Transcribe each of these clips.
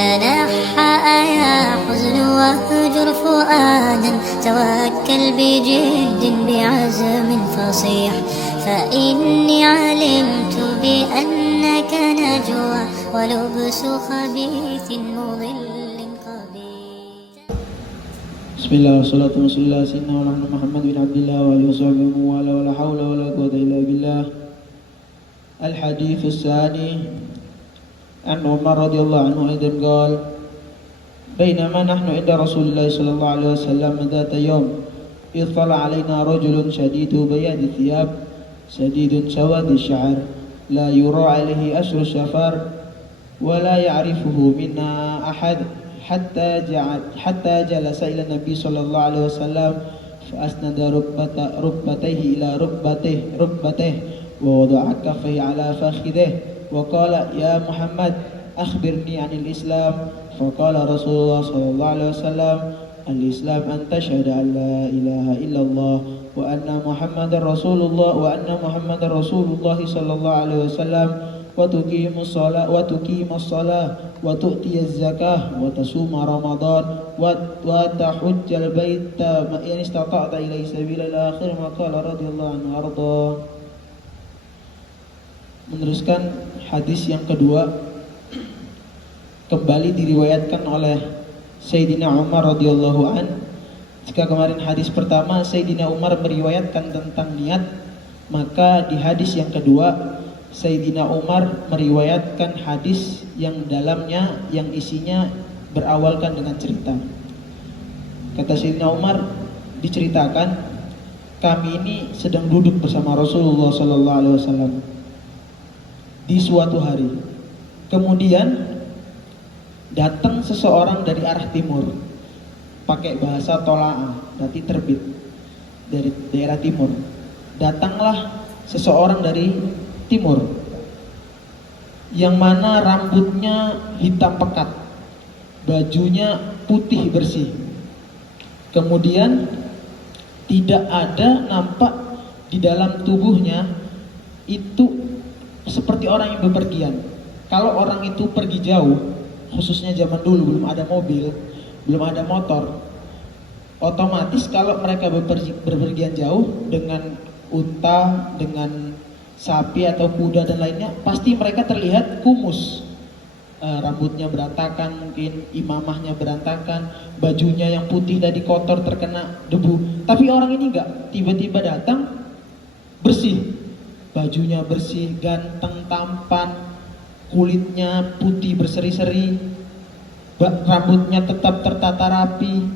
تنحى يا حزن واهجر فؤادا توكل بجد بعزم فصيح فإني علمت بأنك نجوى ولبس خبيث مضل قبيح. بسم الله والصلاة والسلام على سيدنا محمد بن عبد الله وآله وصحبه ولا حول ولا قوة إلا بالله. الحديث الثاني عن عمر رضي الله عنه أيضا قال: بينما نحن عند رسول الله صلى الله عليه وسلم ذات يوم إذ طلع علينا رجل شديد بياض الثياب شديد سواد الشعر لا يرى عليه أثر السفر ولا يعرفه منا أحد حتى جلس إلى النبي صلى الله عليه وسلم فأسند ركبتيه إلى ركبته ووضع كفيه على فخذه وقال: يا محمد أخبرني عن الإسلام. فقال رسول الله صلى الله عليه وسلم: الإسلام أن تشهد أن لا إله إلا الله وأن محمد رسول الله صلى الله عليه وسلم وتقيم الصلاة وتؤتي الزكاة وتصوم رمضان وتحج البيت إن استطعت إليه سبيلا إلى آخر ما قال رضي الله عنه أرضاه. Meneruskan hadis yang kedua, kembali diriwayatkan oleh Sayyidina Umar radhiyallahu an. Jika kemarin hadis pertama Sayyidina Umar meriwayatkan tentang niat, maka di hadis yang kedua Sayyidina Umar meriwayatkan hadis yang dalamnya, yang isinya berawalkan dengan cerita. Kata Sayyidina Umar, diceritakan kami ini sedang duduk bersama Rasulullah sallallahu alaihi wasallam di suatu hari. Kemudian datang seseorang dari arah timur, pakai bahasa tola'ah, berarti terbit, dari daerah timur. Datanglah seseorang dari timur, yang mana rambutnya hitam pekat, bajunya putih bersih. Kemudian tidak ada nampak di dalam tubuhnya itu seperti orang yang bepergian. Kalau orang itu pergi jauh, khususnya zaman dulu belum ada mobil, belum ada motor, otomatis kalau mereka berpergian jauh dengan unta, dengan sapi atau kuda dan lainnya, pasti mereka terlihat kumus, rambutnya berantakan, mungkin imamahnya berantakan, bajunya yang putih tadi kotor terkena debu. Tapi orang ini enggak, tiba-tiba datang bersih, bajunya bersih, ganteng, tampan, kulitnya putih berseri-seri, rambutnya tetap tertata rapi,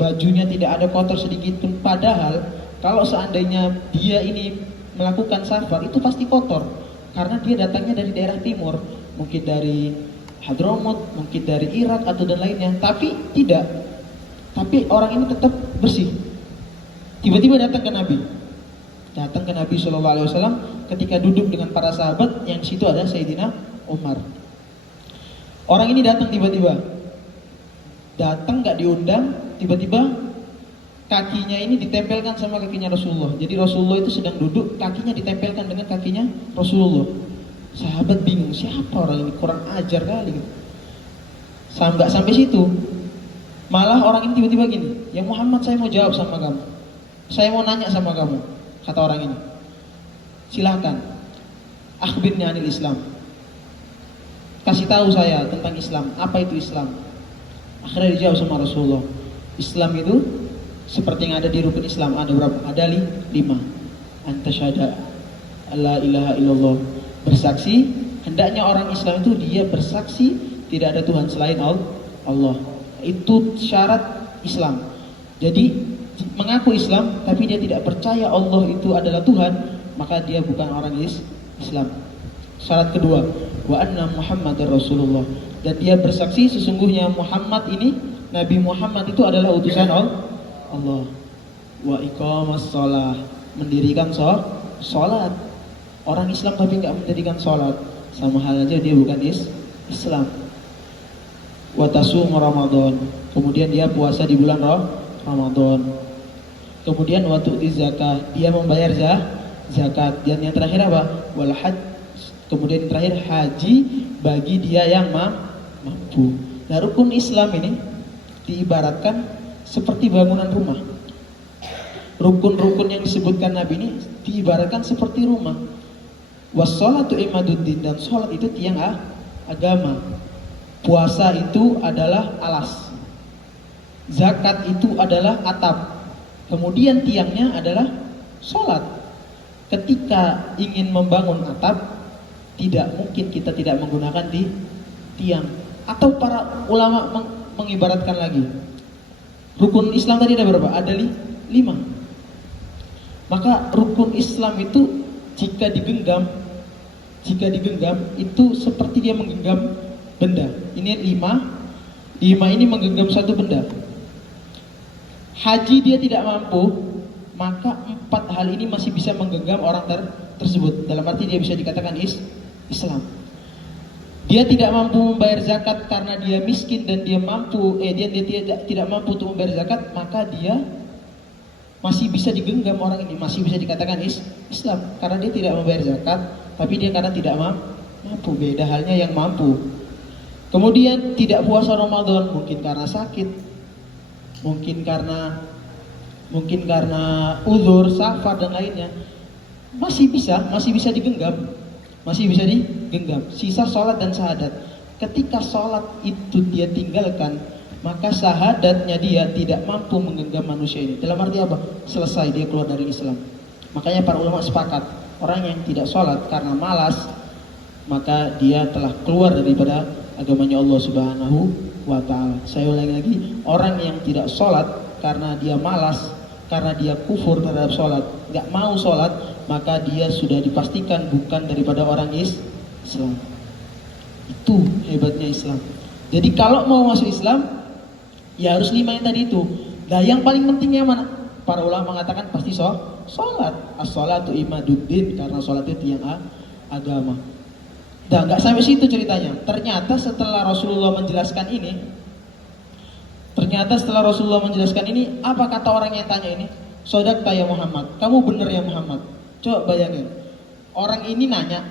bajunya tidak ada kotor sedikit pun. Padahal kalau seandainya dia ini melakukan safar, itu pasti kotor, karena dia datangnya dari daerah timur, mungkin dari Hadramut, mungkin dari Irak atau dan lainnya. Tapi tidak, tapi orang ini tetap bersih. Tiba-tiba datang ke Nabi Shallallahu Alaihi Wasallam ketika duduk dengan para sahabat, yang di situ ada Sayyidina Umar. Orang ini datang tiba-tiba, datang nggak diundang, tiba-tiba kakinya ini ditempelkan sama kakinya Rasulullah. Jadi Rasulullah itu sedang duduk, kakinya ditempelkan dengan kakinya Rasulullah. Sahabat bingung, siapa orang ini, kurang ajar kali gitu. Nggak sampai situ, malah orang ini tiba-tiba gini, ya Muhammad, saya mau jawab sama kamu, saya mau nanya sama kamu. Kata orang ini, silahkan, akhbirni anil Islam, kasih tahu saya tentang Islam, apa itu Islam. Akhirnya dijawab sama Rasulullah, Islam itu seperti yang ada di rukun Islam, ada berapa? Ada 5. Anta syahada la ilaha illallah, bersaksi, hendaknya orang Islam itu dia bersaksi tidak ada Tuhan selain Allah. Itu syarat Islam. Jadi mengaku Islam tapi dia tidak percaya Allah itu adalah Tuhan, maka dia bukan orang Islam. Syarat kedua, wa anna Muhammadar Rasulullah, dan dia bersaksi sesungguhnya Muhammad ini, Nabi Muhammad itu adalah utusan Allah. Wa iqamas shalah, mendirikan sholat. Orang Islam tapi nggak mendirikan sholat, sama halnya dia bukan Islam. Wa tasum Ramadan, kemudian dia puasa di bulan Ramadan. Kemudian wa tu'ti zakah, dia membayar zakat. Dan yang terakhir apa? Wal hajj, kemudian terakhir haji bagi dia yang mampu. Nah, rukun Islam ini diibaratkan seperti bangunan rumah. Rukun-rukun yang disebutkan Nabi ini diibaratkan seperti rumah. Wassalatu imaduddin, dan sholat itu tiang agama. Puasa itu adalah alas. Zakat itu adalah atap. Kemudian tiangnya adalah sholat. Ketika ingin membangun atap, tidak mungkin kita tidak menggunakan tiang. Atau para ulama mengibaratkan lagi, rukun Islam tadi ada berapa? Ada 5. Maka rukun Islam itu jika digenggam itu seperti dia menggenggam benda. Ini 5 ini menggenggam satu benda. Haji dia tidak mampu, maka 4 hal ini masih bisa menggenggam orang tersebut. Dalam arti dia bisa dikatakan Islam. Dia tidak mampu membayar zakat karena dia miskin dan dia tidak mampu untuk membayar zakat, maka dia masih bisa digenggam orang ini, masih bisa dikatakan Islam karena dia tidak membayar zakat, tapi dia karena tidak mampu. Beda halnya yang mampu. Kemudian tidak puasa Ramadan, mungkin karena sakit, mungkin karena uzur, safar dan lainnya, masih bisa digenggam. Sisa sholat dan syahadat. Ketika sholat itu dia tinggalkan, maka syahadatnya dia tidak mampu menggenggam manusia ini. Dalam arti apa? Selesai, dia keluar dari Islam. Makanya para ulama sepakat, orang yang tidak sholat karena malas, maka dia telah keluar daripada agamanya Allah Subhanahu wa ta'ala. Saya ulangi lagi, orang yang tidak sholat karena dia malas, karena dia kufur terhadap sholat, gak mau sholat, maka dia sudah dipastikan bukan daripada orang Islam. Itu hebatnya Islam. Jadi kalau mau masuk Islam, ya harus 5 yang tadi itu. Nah, yang paling pentingnya mana? Para ulama mengatakan pasti sholat. As-sholatu imaduddin, karena sholat itu tiang agama. Nah, nggak sampai situ ceritanya. Ternyata setelah Rasulullah menjelaskan ini, apa kata orang yang tanya ini? Sodaqta ya Muhammad, kamu benar ya Muhammad. Coba bayangin, orang ini nanya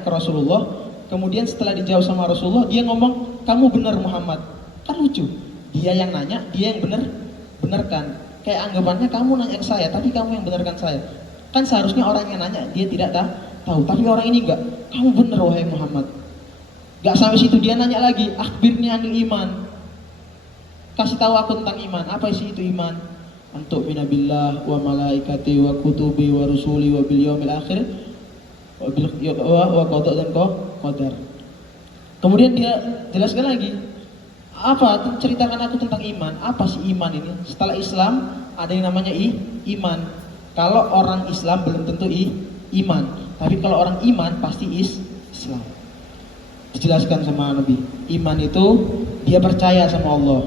ke Rasulullah, kemudian setelah dijawab sama Rasulullah, dia ngomong, kamu benar Muhammad. Kan lucu, dia yang nanya, dia yang benarkan. Kayak anggapannya kamu nanya ke saya, tapi kamu yang benarkan saya. Kan seharusnya orang yang nanya, dia tidak tahu, tapi orang ini enggak, kamu benar wahai Muhammad. Gak sampai situ, dia nanya lagi, akhbirni anil iman, kasih tahu aku tentang iman. Apa isi itu iman? Antuk minabillah wa malaikati wa kutubi wa rusuli wa bil yaumil akhir wa qada dan qadar. Kemudian dia jelaskan lagi, apa? Ceritakan aku tentang iman. Apa sih iman ini? Setelah Islam ada yang namanya iman. Kalau orang Islam belum tentu iman, tapi kalau orang iman pasti Islam. Dijelaskan sama Nabi, iman itu dia percaya sama Allah,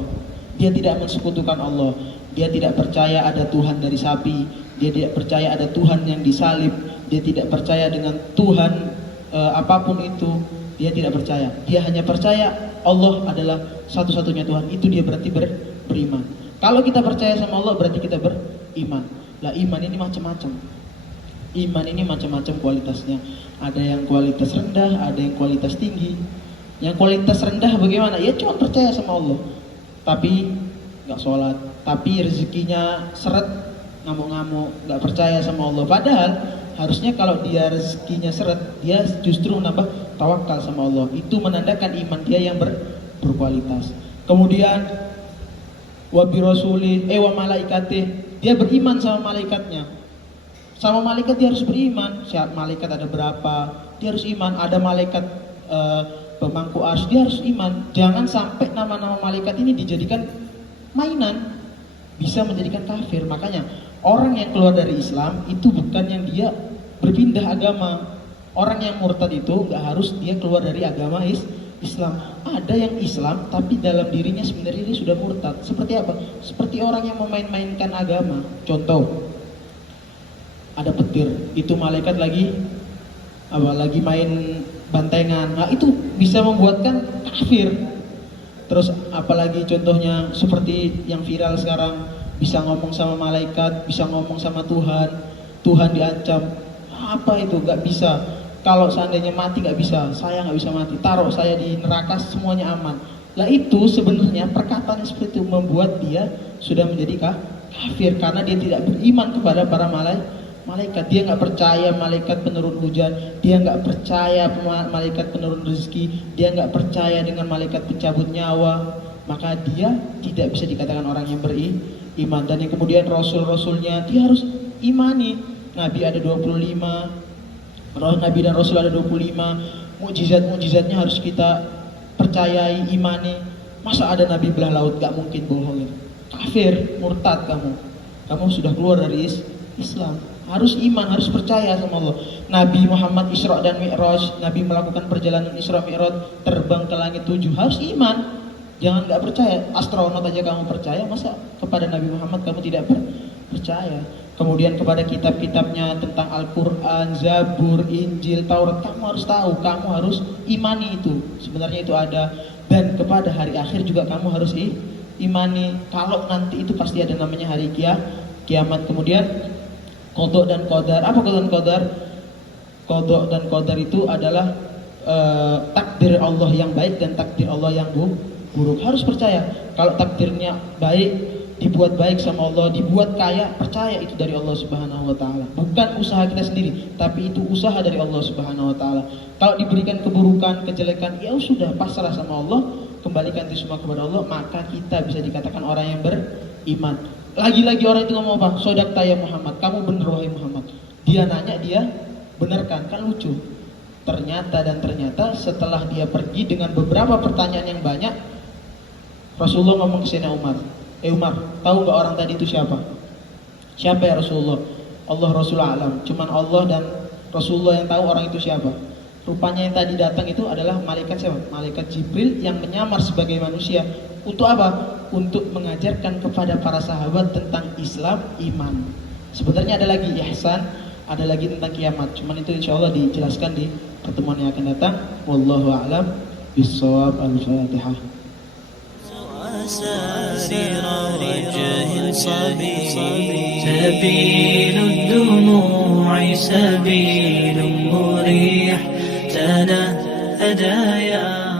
dia tidak mensekutukan Allah, dia tidak percaya ada Tuhan dari sapi, dia tidak percaya ada Tuhan yang disalib, dia tidak percaya dengan Tuhan apapun itu, dia tidak percaya. Dia hanya percaya Allah adalah satu-satunya Tuhan. Itu dia berarti beriman. Kalau kita percaya sama Allah berarti kita beriman. Lah, iman ini macam-macam. Iman ini macam-macam kualitasnya. Ada yang kualitas rendah, ada yang kualitas tinggi. Yang kualitas rendah bagaimana? Ya cuma percaya sama Allah, tapi nggak sholat, tapi rezekinya seret, ngamuk-ngamuk, nggak percaya sama Allah. Padahal harusnya kalau dia rezekinya seret, dia justru menambah tawakal sama Allah. Itu menandakan iman dia yang berkualitas. Kemudian wa birasuli wa malaikatih, dia beriman sama malaikatnya. Sama malaikat dia harus beriman. Siap malaikat ada berapa, dia harus iman. Ada malaikat pemangku arsy, dia harus iman. Jangan sampai nama-nama malaikat ini dijadikan mainan, bisa menjadikan kafir. Makanya orang yang keluar dari Islam itu bukan yang dia berpindah agama. Orang yang murtad itu nggak harus dia keluar dari agama Islam. Ada yang Islam tapi dalam dirinya sebenarnya dia sudah murtad. Seperti apa? Seperti orang yang memain-mainkan agama. Contoh, ada petir, itu malaikat lagi main bantengan. Nah, itu bisa membuatkan kafir. Terus apalagi contohnya seperti yang viral sekarang, bisa ngomong sama malaikat, bisa ngomong sama Tuhan, Tuhan diancam. Apa itu? Gak bisa. kalau seandainya mati nggak bisa, saya nggak bisa mati, taruh saya di neraka semuanya aman. Lah itu sebenarnya perkataan seperti itu membuat dia sudah menjadi kafir karena dia tidak beriman kepada para malaikat. Dia nggak percaya malaikat penurun hujan, dia nggak percaya malaikat penurun rezeki, dia nggak percaya dengan malaikat pencabut nyawa. Maka dia tidak bisa dikatakan orang yang beriman. Dan yang kemudian rasul-rasulnya dia harus imani. Nabi ada 25, Nabi dan Rasul ada 25, mukjizat-mukjizatnya harus kita percayai, imani. Masa ada Nabi belah laut, gak mungkin bohongin. Kafir, murtad kamu sudah keluar dari Islam. Harus iman, harus percaya sama Allah. Nabi Muhammad Isra dan Mi'raj, Nabi melakukan perjalanan Isra Mi'raj, terbang ke langit 7, harus iman. Jangan gak percaya, astronot aja kamu percaya, masa kepada Nabi Muhammad kamu tidak percaya? Kemudian kepada kitab-kitabnya tentang Al-Quran, Zabur, Injil, Taurat, kamu harus tahu, kamu harus imani itu. Sebenarnya itu ada. Dan kepada hari akhir juga kamu harus imani. Kalau nanti itu pasti ada namanya hari kiamat. Kemudian qada dan qadar. Apa qada dan qadar? Qada dan qadar itu adalah takdir Allah yang baik dan takdir Allah yang buruk. Harus percaya. Kalau takdirnya baik, dibuat baik sama Allah, dibuat kaya, percaya itu dari Allah Subhanahu wa taala. Bukan usaha kita sendiri, tapi itu usaha dari Allah Subhanahu wa taala. Kalau diberikan keburukan, kejelekan, ya sudah pasrah sama Allah, kembalikan itu semua kepada Allah, maka kita bisa dikatakan orang yang beriman. Lagi-lagi orang itu ngomong apa? Sodaqta ya Muhammad, kamu benar wahai Muhammad. Dia nanya, dia benarkan, kan lucu. Ternyata setelah dia pergi dengan beberapa pertanyaan yang banyak, Rasulullah ngomong ke Sayyidina Umar, Umar, tahu nggak orang tadi itu siapa? Siapa ya Rasulullah? Allah Rasulullah alam. Cuman Allah dan Rasulullah yang tahu orang itu siapa. Rupanya yang tadi datang itu adalah malaikat siapa? Malaikat Jibril yang menyamar sebagai manusia. Untuk apa? Untuk mengajarkan kepada para sahabat tentang Islam, iman. Sebenarnya ada lagi ihsan, ada lagi tentang kiamat. Cuman itu insya Allah dijelaskan di pertemuan yang akan datang. Wallahu a'lam bishawab. Al-Fatihah. سرير وجه صبي سبيل الدموع سبيل مريح تنهدى يا